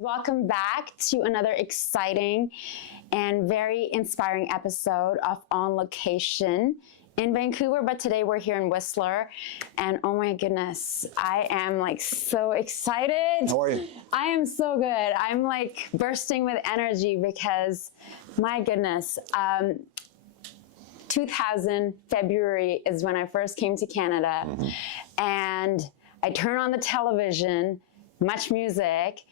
Welcome back to another exciting and very inspiring episode of On Location in Vancouver, but today we're here in Whistler, and oh my goodness, I am like so excited. How are you? I am so good. I'm like bursting with energy because my goodness, 2000 February is when I first came to Canada, and I turn on the television, Much Music,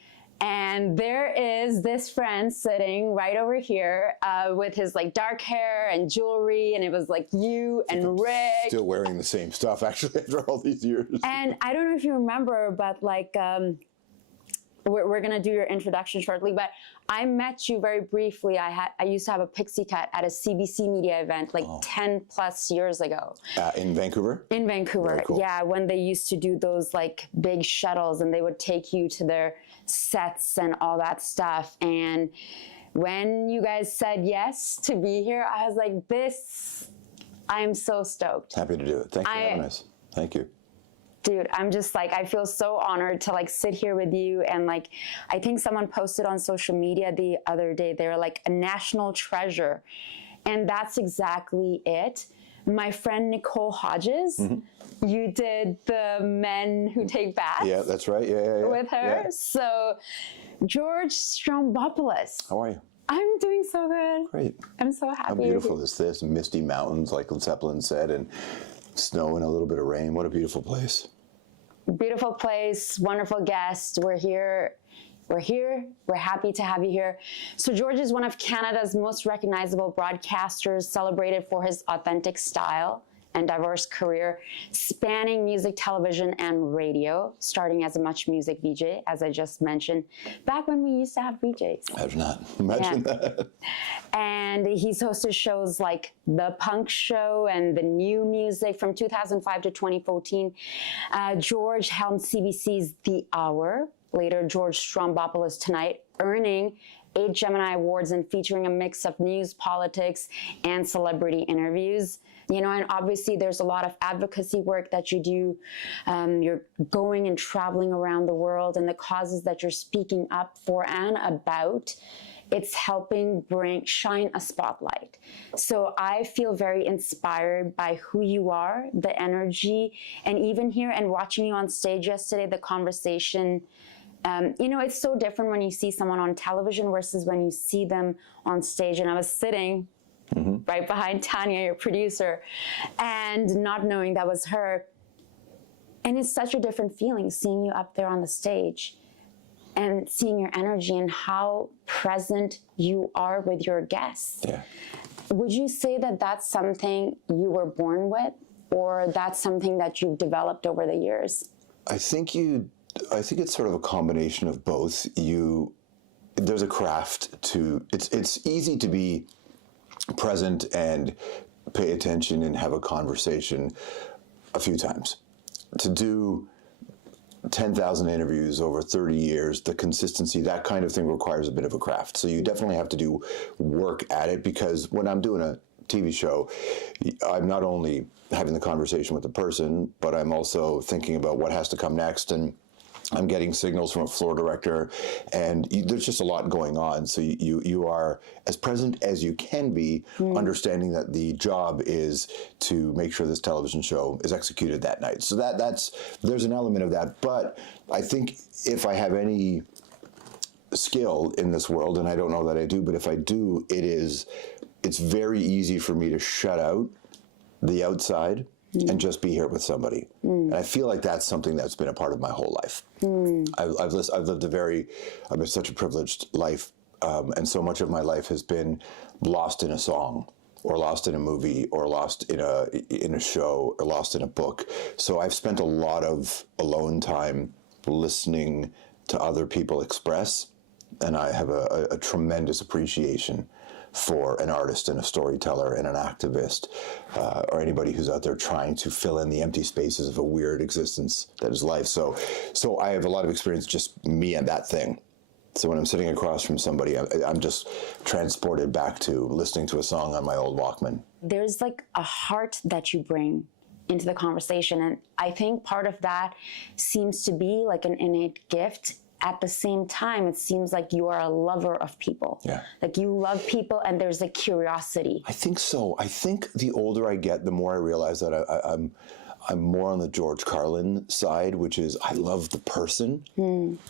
and there is this friend sitting right over here with his like dark hair and jewelry, and it was like you and Rick. Still wearing the same stuff actually after all these years. And I don't know if you remember, but like we're gonna do your introduction shortly, but I met you very briefly. I used to have a pixie cut at a CBC media event like 10 plus years ago. In Vancouver? In Vancouver, very cool. Yeah, when they used to do those like big shuttles and they would take you to their sets and all that stuff. And when you guys said yes to be here, I was like, I'm so stoked. Happy to do it. Thanks for having us. Thank you. Dude, I'm just like, I feel so honored to like sit here with you. And like, I think someone posted on social media the other day, they were like a national treasure. And that's exactly it. My friend Nicole Hodges, you did the Men Who Take Baths. Yeah, that's right. Yeah. With her. Yeah. So, George Stroumboulopoulos. How are you? I'm doing so good. Great. I'm so happy. How beautiful is this? Misty mountains, like Zeppelin said, and snow and a little bit of rain. What a beautiful place. Beautiful place, wonderful guest. We're here. We're happy to have you here. So George is one of Canada's most recognizable broadcasters, celebrated for his authentic style and diverse career, spanning music, television, and radio, starting as a Much Music VJ, as I just mentioned, back when we used to have VJs. I do not imagine that. And he's hosted shows like The Punk Show and The New Music from 2005 to 2014. George helmed CBC's The Hour, later George Stroumboulopoulos Tonight, earning 8 Gemini Awards and featuring a mix of news, politics, and celebrity interviews. You know, and obviously there's a lot of advocacy work that you do. You're going and traveling around the world, and the causes that you're speaking up for and about, it's helping shine a spotlight. So I feel very inspired by who you are, the energy, and even here and watching you on stage yesterday, the conversation. You know, it's so different when you see someone on television versus when you see them on stage. And I was sitting right behind Tanya, your producer, and not knowing that was her. And it's such a different feeling seeing you up there on the stage and seeing your energy and how present you are with your guests. Yeah. Would you say that that's something you were born with, or that's something that you've developed over the years? I think it's sort of a combination of both. There's a craft to it's easy to be present and pay attention and have a conversation a few times. To do 10,000 interviews over 30 years, the consistency, that kind of thing requires a bit of a craft. So you definitely have to do work at it, because when I'm doing a TV show, I'm not only having the conversation with the person, but I'm also thinking about what has to come next, and I'm getting signals from a floor director, and there's just a lot going on. So you are as present as you can be, understanding that the job is to make sure this television show is executed that night. So there's an element of that. But I think if I have any skill in this world, and I don't know that I do, but if I do, it's very easy for me to shut out the outside and just be here with somebody. And I feel like that's something that's been a part of my whole life. I've lived such a privileged life, and so much of my life has been lost in a song, or lost in a movie, or lost in a show, or lost in a book. So I've spent a lot of alone time listening to other people express, and I have a tremendous appreciation for an artist and a storyteller and an activist, or anybody who's out there trying to fill in the empty spaces of a weird existence that is life. So I have a lot of experience, just me and that thing. So when I'm sitting across from somebody, I'm just transported back to listening to a song on my old Walkman. There's like a heart that you bring into the conversation, and I think part of that seems to be like an innate gift at the same time, it seems like you are a lover of people. Yeah. Like you love people and there's a curiosity. I think so. I think the older I get, the more I realize that I'm more on the George Carlin side, which is I love the person,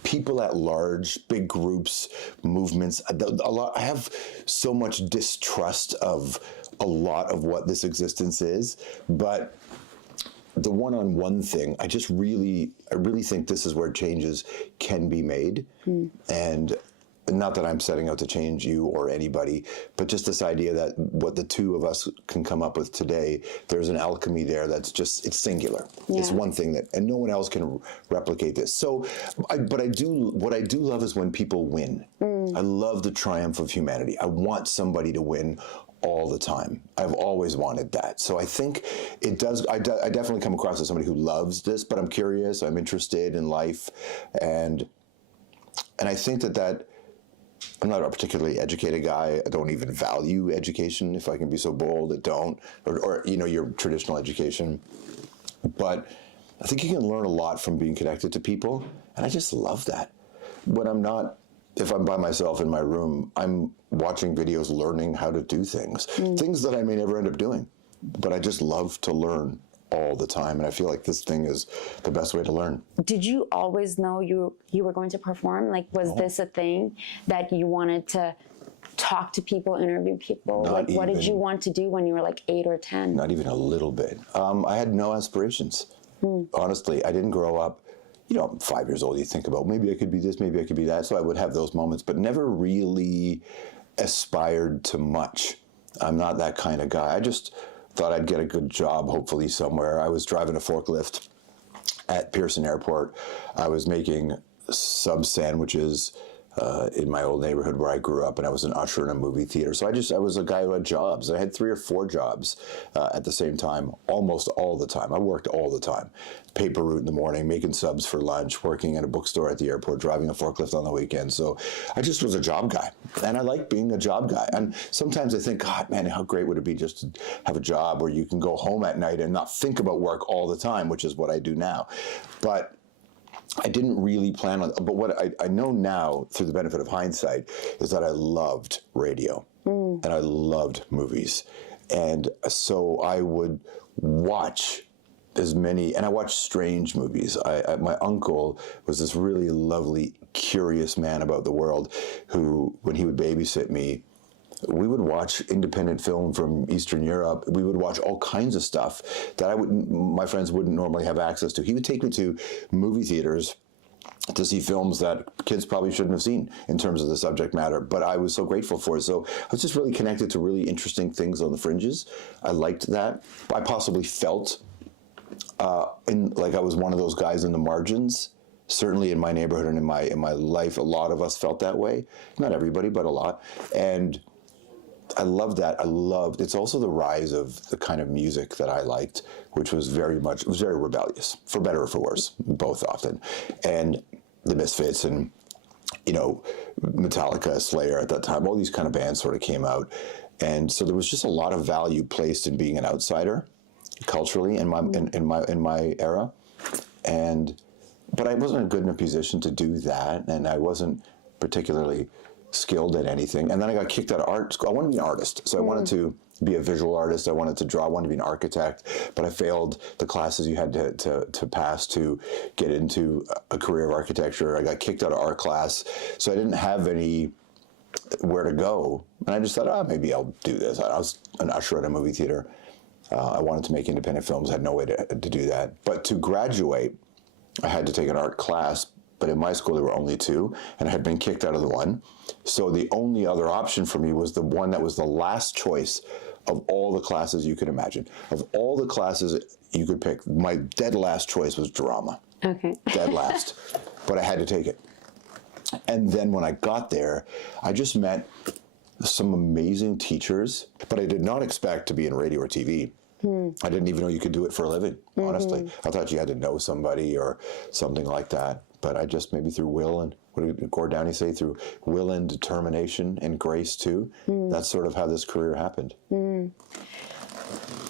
people at large, big groups, movements. A lot. I have so much distrust of a lot of what this existence is, but the one-on-one thing, I really think this is where changes can be made. And not that I'm setting out to change you or anybody, but just this idea that what the two of us can come up with today, there's an alchemy there that's just, it's singular. Yeah. It's one thing that, and no one else can replicate this. So, what I do love is when people win. I love the triumph of humanity. I want somebody to win all the time. I've always wanted that. So I think it does, I definitely come across as somebody who loves this, but I'm curious, I'm interested in life. And I think that I'm not a particularly educated guy. I don't even value education, if I can be so bold. I don't, or your traditional education. But I think you can learn a lot from being connected to people. And I just love that. If I'm by myself in my room, I'm watching videos, learning how to do things that I may never end up doing. But I just love to learn all the time, and I feel like this thing is the best way to learn. Did you always know you were going to perform? Like, was this a thing that you wanted to talk to people, interview people? What did you want to do when you were like 8 or 10? Not even a little bit. I had no aspirations. Honestly, I didn't grow up. I'm 5 years old, you think about, maybe I could be this, maybe I could be that. So I would have those moments, but never really aspired to much. I'm not that kind of guy. I just thought I'd get a good job, hopefully somewhere. I was driving a forklift at Pearson Airport. I was making sub sandwiches in my old neighborhood where I grew up, and I was an usher in a movie theater. So I was a guy who had jobs. I had 3 or 4 jobs at the same time, almost all the time. I worked all the time. Paper route in the morning, making subs for lunch, working at a bookstore at the airport, driving a forklift on the weekend. So I just was a job guy, and I like being a job guy. And sometimes I think, God, man, how great would it be just to have a job where you can go home at night and not think about work all the time, which is what I do now. But I didn't really plan on, but what I know now, through the benefit of hindsight, is that I loved radio and I loved movies. And so I would watch as many, and I watched strange movies. My uncle was this really lovely, curious man about the world who, when he would babysit me, we would watch independent film from Eastern Europe. We would watch all kinds of stuff that my friends wouldn't normally have access to. He would take me to movie theaters to see films that kids probably shouldn't have seen in terms of the subject matter, but I was so grateful for it. So I was just really connected to really interesting things on the fringes. I liked that. I possibly felt like I was one of those guys in the margins. Certainly in my neighborhood and in my life, a lot of us felt that way. Not everybody, but a lot. And I love that. It's also the rise of the kind of music that I liked, which was very rebellious, for better or for worse, both often. And the Misfits and, Metallica, Slayer at that time, all these kind of bands sort of came out. And so there was just a lot of value placed in being an outsider culturally in my era. But I wasn't in a good enough position to do that, and I wasn't particularly skilled at anything. And then I got kicked out of art school. I wanted to be an artist, so I wanted to be a visual artist. I wanted to draw. I wanted to be an architect, but I failed the classes you had to pass to get into a career of architecture. I got kicked out of art class, so I didn't have anywhere to go. And I just thought, maybe I'll do this. I was an usher at a movie theater. I wanted to make independent films. I had no way to do that. But to graduate, I had to take an art class. But in my school, there were only 2, and I had been kicked out of the one. So the only other option for me was the one that was the last choice of all the classes you could imagine. Of all the classes you could pick, my dead last choice was drama. Okay. Dead last. But I had to take it. And then when I got there, I just met some amazing teachers, but I did not expect to be in radio or TV. I didn't even know you could do it for a living, honestly. I thought you had to know somebody or something like that. But I just, maybe through will and, what did Gord Downey say? Through will and determination and grace too. That's sort of how this career happened.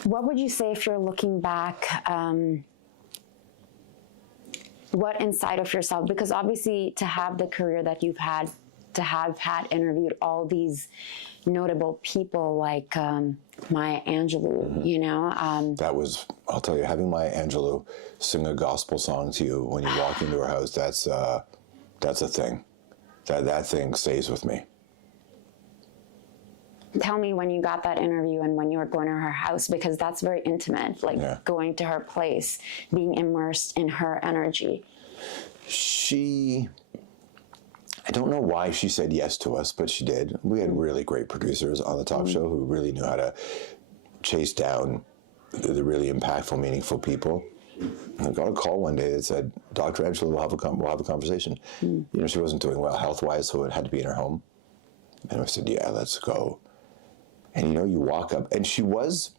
What would you say if you're looking back what inside of yourself, because obviously to have the career that you've had, to have had interviewed all these notable people like Maya Angelou, you know. That was, I'll tell you, having Maya Angelou sing a gospel song to you when you walk into her house, that's a thing. That thing stays with me. Tell me when you got that interview and when you were going to her house, because that's very intimate, like going to her place, being immersed in her energy. I don't know why she said yes to us, but she did. We had really great producers on the talk show who really knew how to chase down the really impactful, meaningful people. I got a call one day that said, Dr. Angelou, we'll have a conversation. You know, she wasn't doing well health-wise, so it had to be in her home. And I said, yeah, let's go. And, you know, you walk up, and she was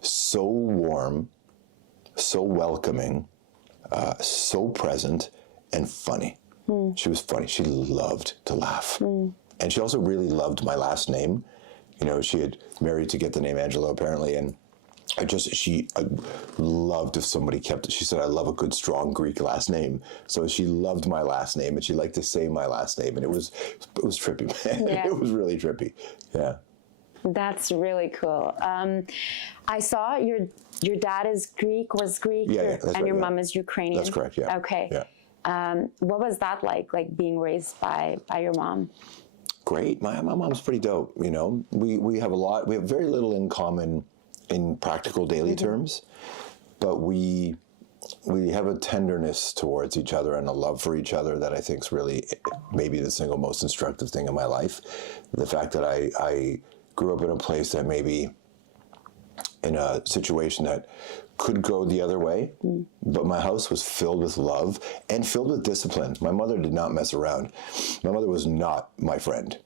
so warm, so welcoming, so present, and funny. She was funny. She loved to laugh. And she also really loved my last name. You know, she had married to get the name Angelou, apparently, and she loved if somebody kept it. She said, I love a good, strong Greek last name. So she loved my last name, and she liked to say my last name, and it was trippy, man. Yeah. It was really trippy. Yeah. That's really cool. I saw your dad was Greek, that's and right, your mom is Ukrainian. That's correct, yeah. Okay. Yeah. What was that like being raised by your mom? Great. My mom's pretty dope, you know. We have very little in common in practical daily terms, but we have a tenderness towards each other and a love for each other that I think is really maybe the single most instructive thing in my life. The fact that I grew up in a place that maybe in a situation that could go the other way, but my house was filled with love and filled with discipline. My mother did not mess around. My mother was not my friend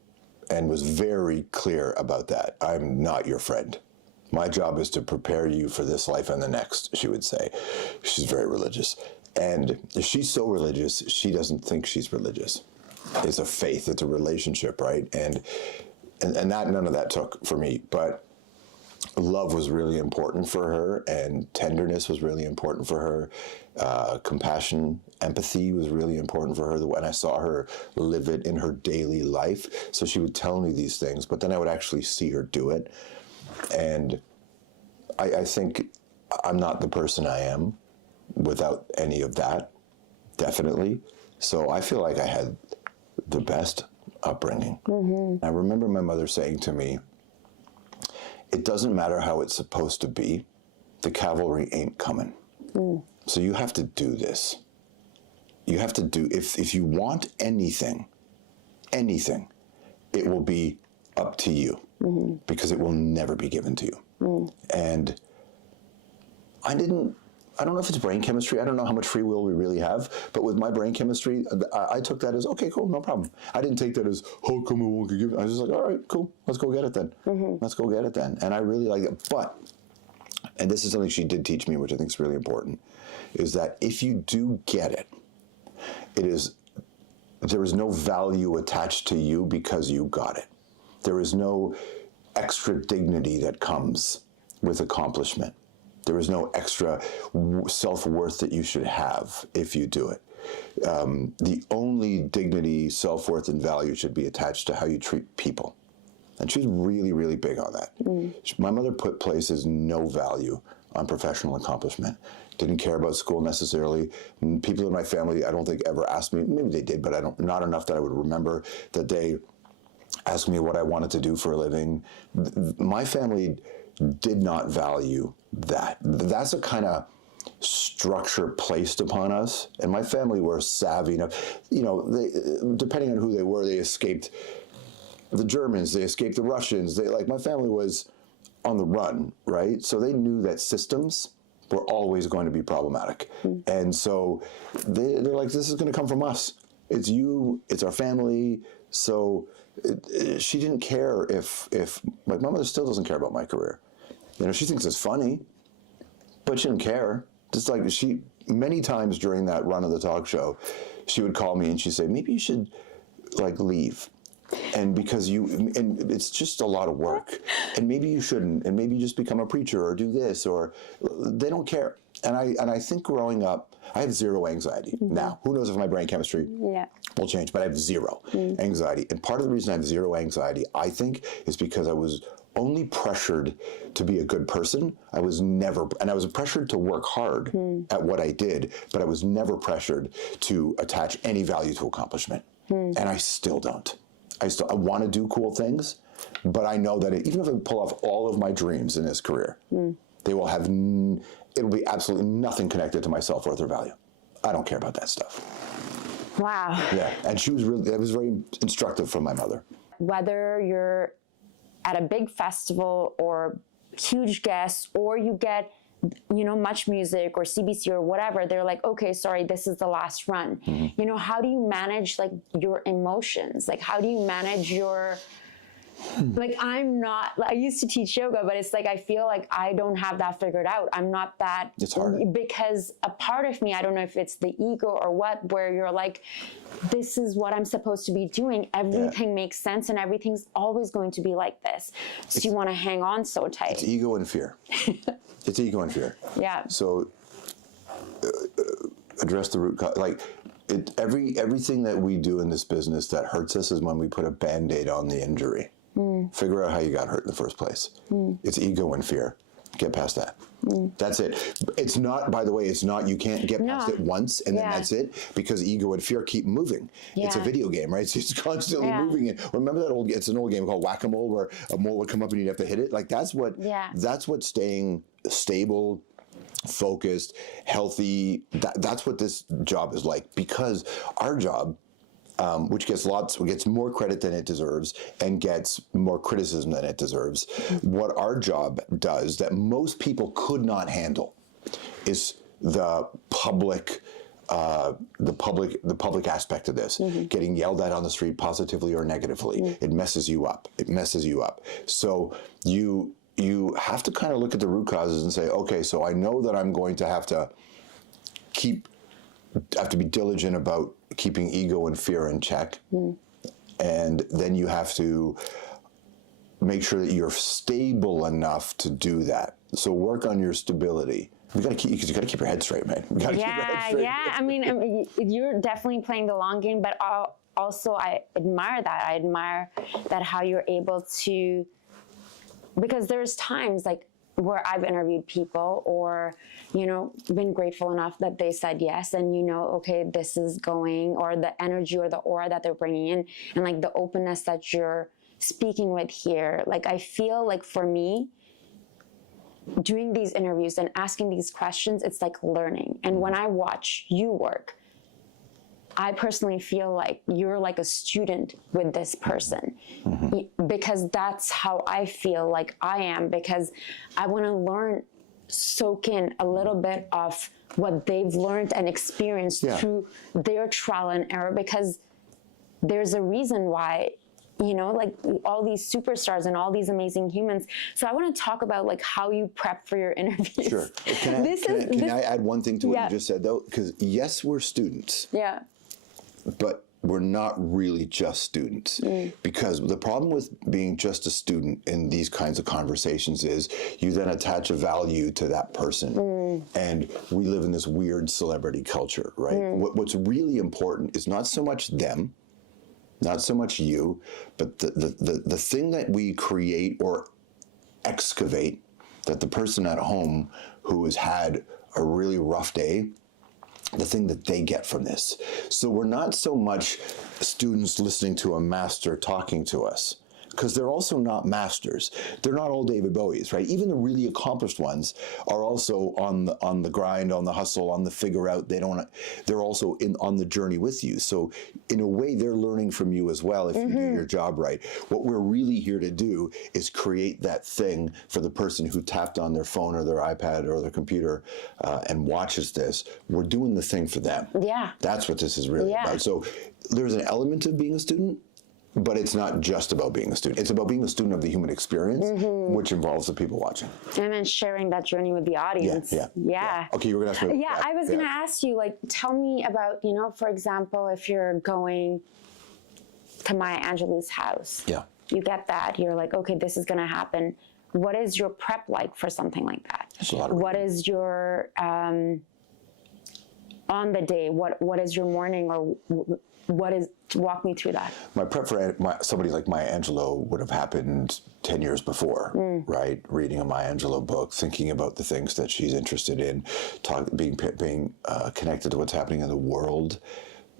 and was very clear about that. I'm not your friend. My job is to prepare you for this life and the next, she would say. She's very religious. And she's so religious, she doesn't think she's religious. It's a faith, it's a relationship, right? And that, none of that took for me, but love was really important for her, and tenderness was really important for her. Compassion, empathy was really important for her. And I saw her live it in her daily life. So she would tell me these things, but then I would actually see her do it. And I think I'm not the person I am without any of that, definitely. So I feel like I had the best upbringing. I remember my mother saying to me, it doesn't matter how it's supposed to be, the cavalry ain't coming. So you have to do this. You have to do, if you want anything, it will be up to you, because it will never be given to you. And I don't know if it's brain chemistry. I don't know how much free will we really have, but with my brain chemistry, I took that as, okay, cool, no problem. I didn't take that as, how come it won't get given? I was just like, all right, cool, let's go get it then. Let's go get it then. And I really like it. But, and this is something she did teach me, which I think is really important, is that if you do get it, there is no value attached to you because you got it. There is no extra dignity that comes with accomplishment. There is no extra self-worth that you should have if you do it. The only dignity, self-worth, and value should be attached to how you treat people. And she's really, really big on that. My mother places no value on professional accomplishment. Didn't care about school necessarily. People in my family, I don't think ever asked me, maybe they did, but not enough that I would remember that they asked me what I wanted to do for a living. My family did not value that. That's a kind of structure placed upon us. And my family were savvy enough, you know, depending on who they were, they escaped the Germans, they escaped the Russians. My family was on the run, right? So they knew that systems were always going to be problematic. And so they're like, this is going to come from us. It's you, it's our family. So she didn't care if my mother still doesn't care about my career. You know, she thinks it's funny, but she didn't care. Just like many times during that run of the talk show, she would call me and she'd say, maybe you should leave. And and it's just a lot of work, and maybe you shouldn't, and maybe you just become a preacher or do this, or they don't care. I think growing up, I have zero anxiety. Now, who knows if my brain chemistry will change, but I have zero anxiety. And part of the reason I have zero anxiety, I think, is because I was only pressured to be a good person. I was pressured to work hard at what I did, but I was never pressured to attach any value to accomplishment. And I still don't. I want to do cool things, but I know that even if I pull off all of my dreams in this career, they will have, it'll be absolutely nothing connected to my self-worth or value. I don't care about that stuff. Wow. Yeah, and that was very instructive from my mother. Whether you're at a big festival or huge guests, or you get, Much Music or CBC or whatever, they're like, okay, sorry, this is the last run. How do you manage like your emotions? Like, how do you manage your, like, I used to teach yoga, but it's like, I feel like I don't have that figured out. I'm not that. It's hard. Because a part of me, I don't know if it's the ego or what, where you're like, this is what I'm supposed to be doing. Everything makes sense and everything's always going to be like this. So you want to hang on so tight. It's ego and fear. It's ego and fear. Yeah. So address the root cause. Like, everything that we do in this business that hurts us is when we put a Band-Aid on the injury. Figure out how you got hurt in the first place. It's ego and fear. Get past that. That's it. It's not, by the way, you can't get past it once and then that's it, because ego and fear keep moving. It's a video game, right? So it's constantly moving. And remember that it's an old game called Whack-A-Mole, where a mole would come up and you'd have to hit it? Like, that's what staying stable, focused, healthy, that's what this job is like. Because our job, which gets more credit than it deserves and gets more criticism than it deserves. What our job does that most people could not handle is the public aspect of this, getting yelled at on the street positively or negatively. It messes you up. So you have to kind of look at the root causes and say, okay, so I know that I'm going to have to be diligent about keeping ego and fear in check. And then you have to make sure that you're stable enough to do that. So work on your stability. You got to keep your head straight, man. Keep your head straight. I mean, you're definitely playing the long game, but also I admire that. I admire that how you're able to, because there's times like where I've interviewed people or, been grateful enough that they said yes, and okay, this is going, or the energy or the aura that they're bringing in, and like the openness that you're speaking with here. Like, I feel like for me, doing these interviews and asking these questions, it's like learning. And when I watch you work, I personally feel like you're like a student with this person, because that's how I feel like I am, because I want to soak in a little bit of what they've learned and experienced through their trial and error, because there's a reason why, like all these superstars and all these amazing humans. So I want to talk about like how you prep for your interviews. Sure. Can I add one thing to what you just said though? Because yes, we're students. Yeah. But we're not really just students, because the problem with being just a student in these kinds of conversations is you then attach a value to that person. And we live in this weird celebrity culture, right? What's really important is not so much them, not so much you, but the thing that we create or excavate, that the person at home who has had a really rough day, the thing that they get from this. So we're not so much students listening to a master talking to us, because they're also not masters. They're not all David Bowies, right? Even the really accomplished ones are also on the grind, on the hustle, on the figure out. They're also on the journey with you. So in a way, they're learning from you as well if you do your job right. What we're really here to do is create that thing for the person who tapped on their phone or their iPad or their computer and watches this. We're doing the thing for them. Yeah. That's what this is really about. So there's an element of being a student, but it's not just about being a student. It's about being a student of the human experience, which involves the people watching. And then sharing that journey with the audience. Yeah. Okay, you were going to ask me. Yeah, I was going to ask you, like, tell me about, for example, if you're going to Maya Angelou's house. Yeah. You get that. You're like, okay, this is going to happen. What is your prep like for something like that? It's a lot of What reading. is your on the day? What is your morning, or what is? Walk me through that. My prep for somebody like Maya Angelou would have happened 10 years before, right? Reading a Maya Angelou book, thinking about the things that she's interested in, being connected to what's happening in the world.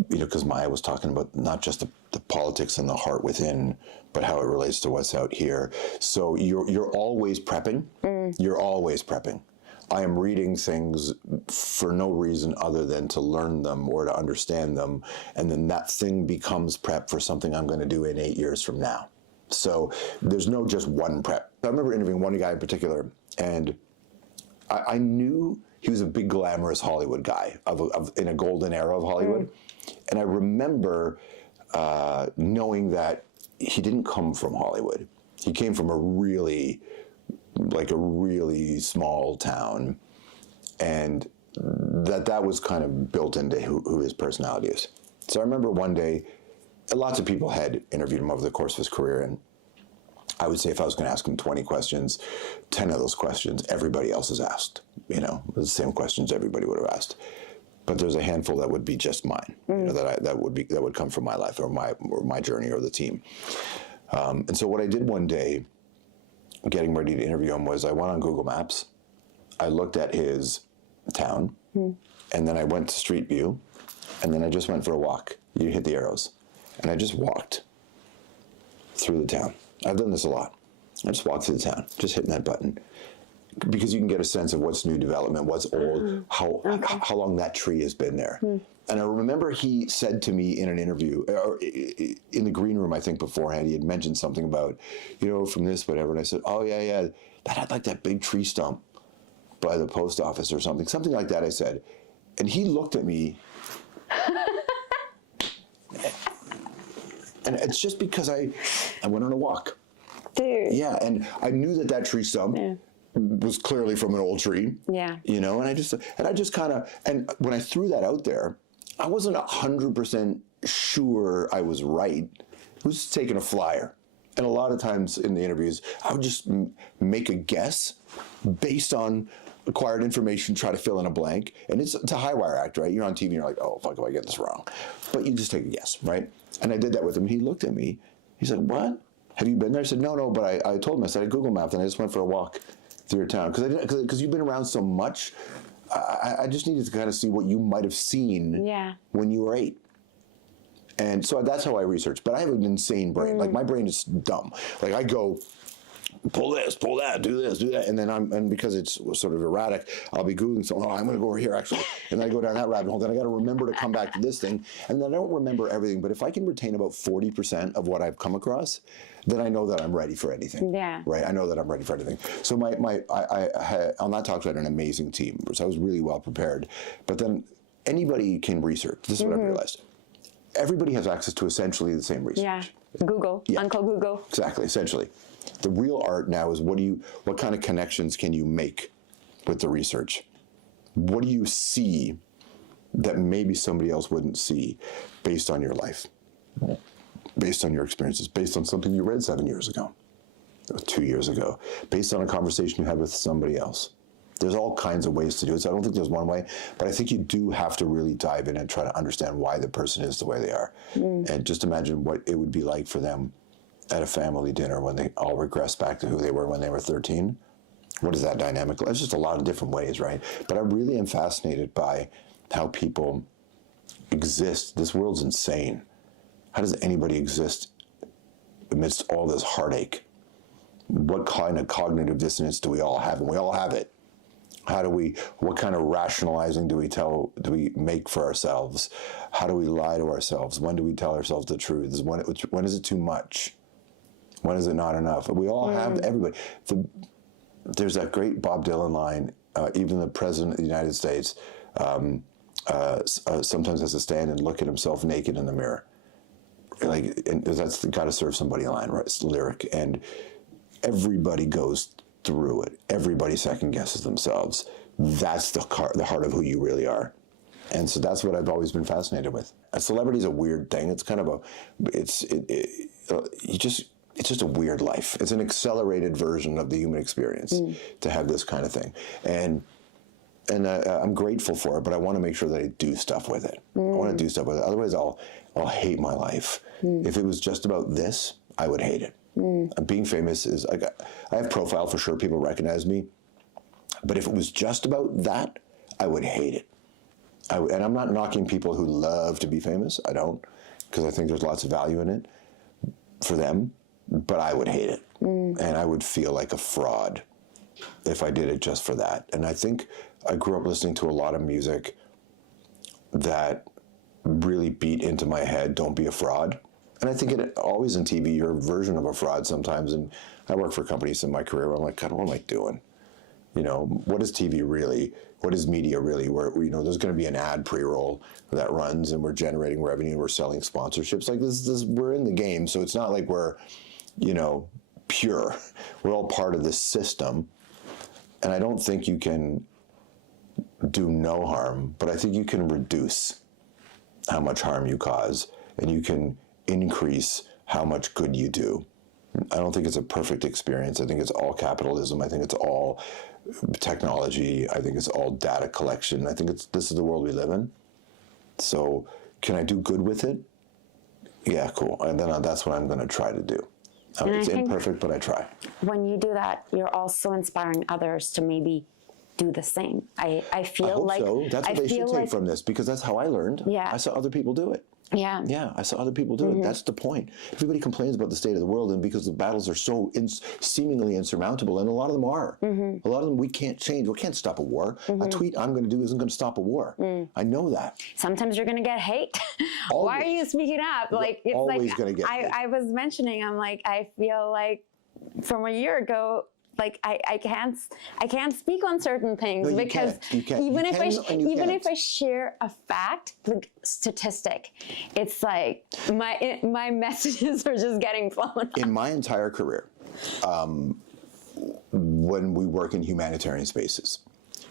You know, because Maya was talking about not just the politics and the heart within, but how it relates to what's out here. So you're always prepping. You're always prepping. I am reading things for no reason other than to learn them or to understand them. And then that thing becomes prep for something I'm going to do in 8 years from now. So there's no just one prep. I remember interviewing one guy in particular, and I knew he was a big glamorous Hollywood guy in a golden era of Hollywood. And I remember knowing that he didn't come from Hollywood. He came from a really small town, and that was kind of built into who his personality is. So I remember one day, lots of people had interviewed him over the course of his career, and I would say if I was going to ask him 20 questions, 10 of those questions everybody else has asked. You know, the same questions everybody would have asked. But there's a handful that would be just mine. You know, that would come from my life or my journey or the team. And so what I did one day, getting ready to interview him, was I went on Google Maps, I looked at his town, and then I went to Street View, and then I just went for a walk. You hit the arrows. And I just walked through the town. I've done this a lot. I just walked through the town, just hitting that button. Because you can get a sense of what's new development, what's old, how long that tree has been there. And I remember he said to me in an interview, or in the green room, I think beforehand, he had mentioned something about, you know, from this, whatever. And I said, oh, yeah, that had like that big tree stump by the post office or something like that, I said. And he looked at me. And it's just because I went on a walk. Dude. Yeah, and I knew that tree stump was clearly from an old tree. Yeah. You know, and I just kind of, and when I threw that out there, I wasn't 100% sure I was right. I was just taking a flyer. And a lot of times in the interviews, I would just make a guess based on acquired information, try to fill in a blank. And it's a high wire act, right? You're on TV and you're like, oh, fuck, if I get this wrong. But you just take a guess, right? And I did that with him. He looked at me. He's like, what? Have you been there? I said, no, but I told him, I said, I Google mapped and I just went for a walk through your town. Because you've been around so much, I just needed to kind of see what you might have seen when you were 8. And so that's how I research. But I have an insane brain. Like, my brain is dumb. Like, I go, pull this, pull that, do this, do that. And then and because it's sort of erratic, I'll be Googling something. Oh, I'm going to go over here, actually. And then I go down that rabbit hole. Then I got to remember to come back to this thing. And then I don't remember everything. But if I can retain about 40% of what I've come across, then I know that I'm ready for anything. Yeah. Right? I know that I'm ready for anything. So I had, on that talk, I had an amazing team. So I was really well prepared. But then anybody can research. This is what I've realized. Everybody has access to essentially the same research. Yeah. Google. Yeah. Uncle Google. Exactly. Essentially. The real art now is what kind of connections can you make with the research? What do you see that maybe somebody else wouldn't see based on your life, based on your experiences, based on something you read 7 years ago, or 2 years ago, based on a conversation you had with somebody else? There's all kinds of ways to do it. So I don't think there's one way, but I think you do have to really dive in and try to understand why the person is the way they are. And just imagine what it would be like for them at a family dinner when they all regress back to who they were when they were 13. What is that dynamic? There's just a lot of different ways, right? But I really am fascinated by how people exist. This world's insane. How does anybody exist amidst all this heartache? What kind of cognitive dissonance do we all have? And we all have it. What kind of rationalizing do we make for ourselves? How do we lie to ourselves? When do we tell ourselves the truth? When is it too much? When is it not enough? We all have, everybody. There's that great Bob Dylan line, even the President of the United States sometimes has to stand and look at himself naked in the mirror. Like, and that's the gotta serve somebody line, right? It's the lyric. And everybody goes through it. Everybody second guesses themselves. That's the heart of who you really are. And so that's what I've always been fascinated with. A celebrity is a weird thing. It's kind of it's just a weird life. It's an accelerated version of the human experience to have this kind of thing. And I'm grateful for it, but I want to make sure that I do stuff with it. I want to do stuff with it. Otherwise, I'll hate my life. If it was just about this, I would hate it. Being famous is, I have profile for sure. People recognize me. But if it was just about that, I would hate it. And I'm not knocking people who love to be famous. I don't, because I think there's lots of value in it for them. But I would hate it. And I would feel like a fraud if I did it just for that. And I think I grew up listening to a lot of music that really beat into my head, don't be a fraud. And I think it always in TV, you're a version of a fraud sometimes. And I worked for companies in my career where I'm like, God, what am I doing? You know, what is TV really? What is media really? Where, you know, there's going to be an ad pre-roll that runs and we're generating revenue and we're selling sponsorships. Like this, we're in the game. So it's not like we're, you know, pure. We're all part of this system. And I don't think you can do no harm, but I think you can reduce how much harm you cause and you can increase how much good you do. I don't think it's a perfect experience. I think it's all capitalism. I think it's all technology. I think it's all data collection. I think this is the world we live in. So can I do good with it? Yeah, cool. And then that's what I'm going to try to do. It's imperfect, but I try. When you do that, you're also inspiring others to maybe do the same. I feel I hope like so. That's what they should take like, from this, because that's how I learned. Yeah. I saw other people do it. Yeah. Yeah, I saw other people do it. That's the point. Everybody complains about the state of the world, and because the battles are so seemingly insurmountable, and a lot of them are. A lot of them we can't change. We can't stop a war. A tweet I'm going to do isn't going to stop a war. I know that. Sometimes you're going to get hate. Why are you speaking up? Like, it's always like gonna get hate. I was mentioning, I'm like, I feel like from a year ago, like I can't speak on certain things No, you because can't. even If I share a fact, like statistic, it's like my messages are just getting flown out. In my entire career, when we work in humanitarian spaces,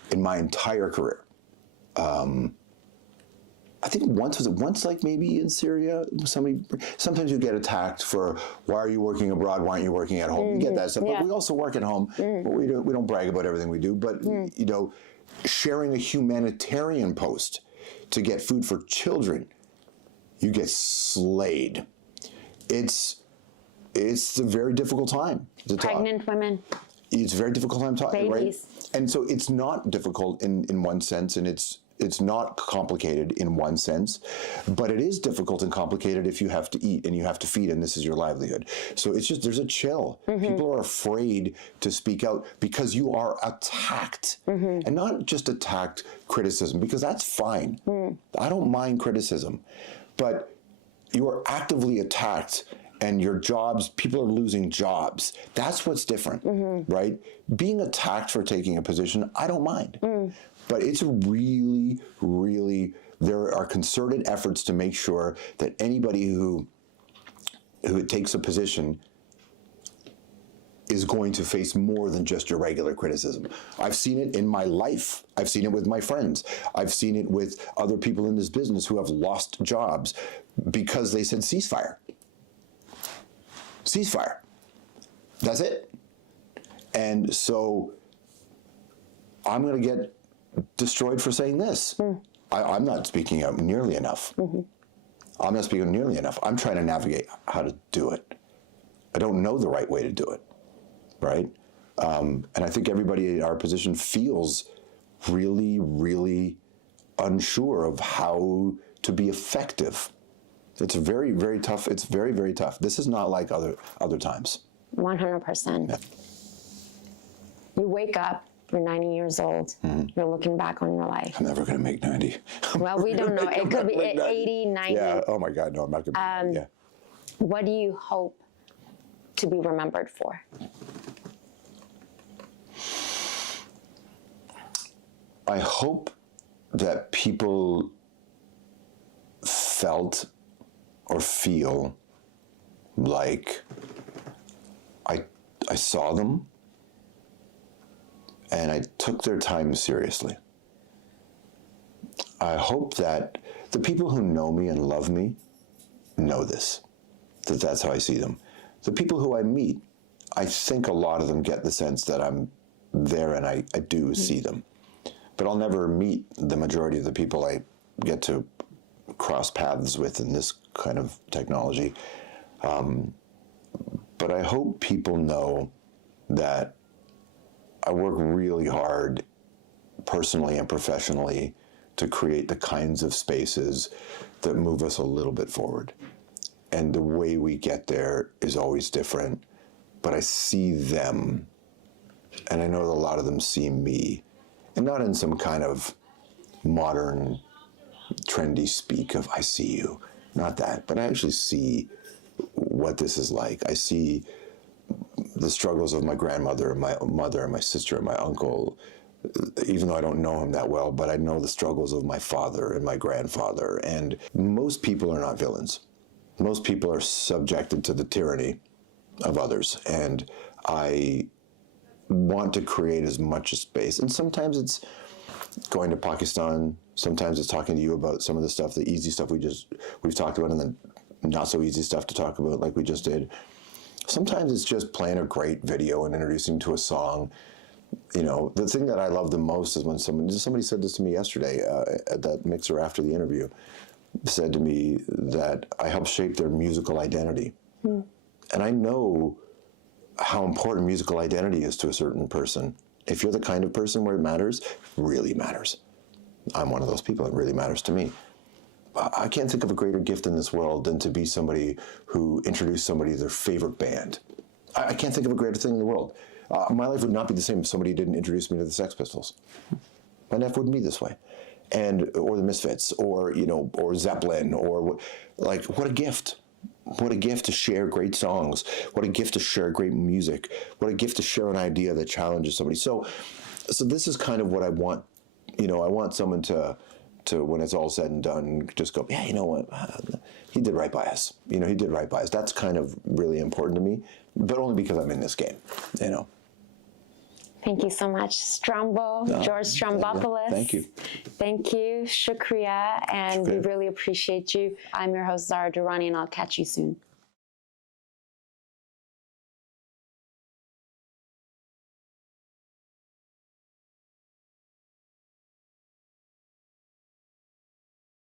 in my entire career, I think once like maybe in Syria, sometimes you get attacked for, why are you working abroad? Why aren't you working at home? You get that stuff, but we also work at home. But we don't brag about everything we do. But you know, sharing a humanitarian post to get food for children, you get slayed. It's a very difficult time to talk. Pregnant women. It's a very difficult time talking, right? Babies. And so it's not difficult in one sense, and it's not complicated in one sense, but it is difficult and complicated if you have to eat and you have to feed and this is your livelihood. So it's just, there's a chill. People are afraid to speak out because you are attacked. And not just attacked criticism, because that's fine. I don't mind criticism, but you are actively attacked and your jobs, people are losing jobs. That's what's different, right? Being attacked for taking a position, I don't mind. But it's really, really, there are concerted efforts to make sure that anybody who takes a position is going to face more than just your regular criticism. I've seen it in my life. I've seen it with my friends. I've seen it with other people in this business who have lost jobs because they said ceasefire. Ceasefire. That's it. And so I'm going to get destroyed for saying this. I'm not speaking out nearly enough. I'm not speaking nearly enough. I'm trying to navigate how to do it. I don't know the right way to do it, right? And I think everybody in our position feels really, really unsure of how to be effective. It's very, very tough. It's very, very tough. This is not like other times. 100%. Yeah. You wake up, you're 90 years old, you're looking back on your life. I'm never going to make 90. Well, we don't know. It could be 80, 90. Yeah. Oh my God, no, I'm not going to make 90. Yeah. What do you hope to be remembered for? I hope that people felt or feel like I saw them and I took their time seriously. I hope that the people who know me and love me know this, that that's how I see them. the people who I meet, I think a lot of them get the sense that I'm there and I do see them. But I'll never meet the majority of the people I get to cross paths with in this kind of technology. But I hope people know that I work really hard personally and professionally to create the kinds of spaces that move us a little bit forward. And the way we get there is always different, but I see them, and I know that a lot of them see me, and not in some kind of modern, trendy speak of I see you, not that, but I actually see what this is like. I see the struggles of my grandmother and my mother and my sister and my uncle, even though I don't know him that well, but I know the struggles of my father and my grandfather. And most people are not villains. Most people are subjected to the tyranny of others. And I want to create as much space. And sometimes it's going to Pakistan. Sometimes it's talking to you about some of the stuff, the easy stuff we've talked about, and the not so easy stuff to talk about like we just did. Sometimes it's just playing a great video and introducing to a song. You know, the thing that I love the most is when somebody said this to me yesterday at that mixer after the interview, said to me that I helped shape their musical identity. And I know how important musical identity is to a certain person. If you're the kind of person where it matters, really matters. I'm one of those people. It really matters to me. I can't think of a greater gift in this world than to be somebody who introduced somebody to their favorite band. I can't think of a greater thing in the world. My life would not be the same if somebody didn't introduce me to the Sex Pistols. My life wouldn't be this way. Or the Misfits, or Zeppelin, what a gift. What a gift to share great songs. What a gift to share great music. What a gift to share an idea that challenges somebody. So this is kind of what I want. I want someone to when it's all said and done, just go, yeah, you know what? He did right by us. He did right by us. That's kind of really important to me, but only because I'm in this game, Thank you so much, George Stroumboulopoulos. Thank you. Thank you, shukriya, and we really appreciate you. I'm your host, Zara Durrani, and I'll catch you soon.